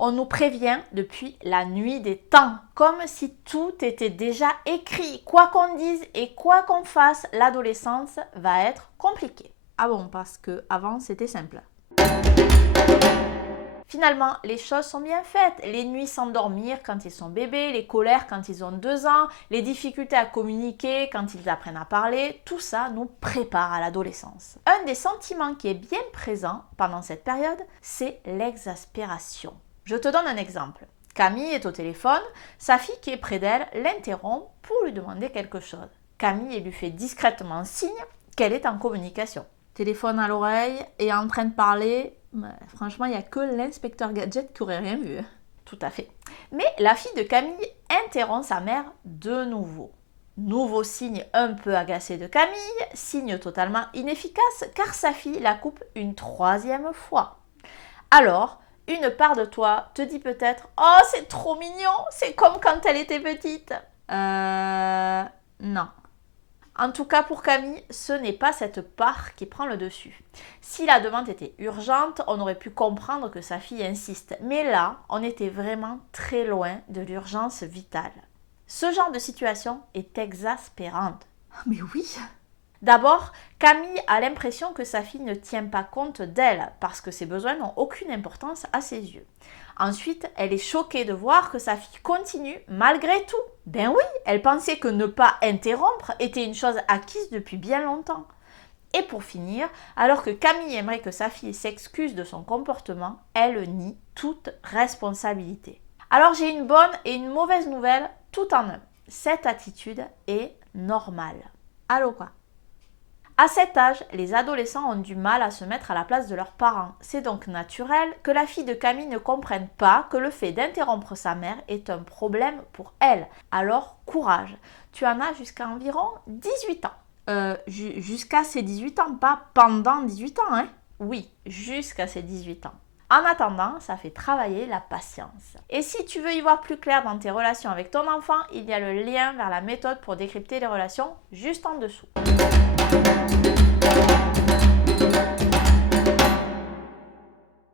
On nous prévient depuis la nuit des temps, comme si tout était déjà écrit. Quoi qu'on dise et quoi qu'on fasse, l'adolescence va être compliquée. Ah bon, parce que avant c'était simple. Finalement, les choses sont bien faites. Les nuits sans dormir quand ils sont bébés, les colères quand ils ont 2 ans, les difficultés à communiquer quand ils apprennent à parler, tout ça nous prépare à l'adolescence. Un des sentiments qui est bien présent pendant cette période, c'est l'exaspération. Je te donne un exemple. Camille est au téléphone, sa fille qui est près d'elle l'interrompt pour lui demander quelque chose. Camille lui fait discrètement signe qu'elle est en communication. Téléphone à l'oreille et en train de parler. Franchement, il n'y a que l'inspecteur Gadget qui aurait rien vu. Tout à fait. Mais la fille de Camille interrompt sa mère de nouveau. Nouveau signe un peu agacé de Camille, signe totalement inefficace car sa fille la coupe une 3e fois. Alors, une part de toi te dit peut-être « Oh, c'est trop mignon, c'est comme quand elle était petite ». Non. En tout cas pour Camille, ce n'est pas cette part qui prend le dessus. Si la demande était urgente, on aurait pu comprendre que sa fille insiste. Mais là, on était vraiment très loin de l'urgence vitale. Ce genre de situation est exaspérante. Mais oui. D'abord, Camille a l'impression que sa fille ne tient pas compte d'elle parce que ses besoins n'ont aucune importance à ses yeux. Ensuite, elle est choquée de voir que sa fille continue malgré tout. Ben oui, elle pensait que ne pas interrompre était une chose acquise depuis bien longtemps. Et pour finir, alors que Camille aimerait que sa fille s'excuse de son comportement, elle nie toute responsabilité. Alors j'ai une bonne et une mauvaise nouvelle tout en un. Cette attitude est normale. Allô quoi? À cet âge, les adolescents ont du mal à se mettre à la place de leurs parents. C'est donc naturel que la fille de Camille ne comprenne pas que le fait d'interrompre sa mère est un problème pour elle. Alors, courage. Tu en as jusqu'à environ 18 ans. Jusqu'à ses 18 ans, pas pendant 18 ans, hein? Oui, jusqu'à ses 18 ans. En attendant, ça fait travailler la patience. Et si tu veux y voir plus clair dans tes relations avec ton enfant, il y a le lien vers la méthode pour décrypter les relations juste en dessous.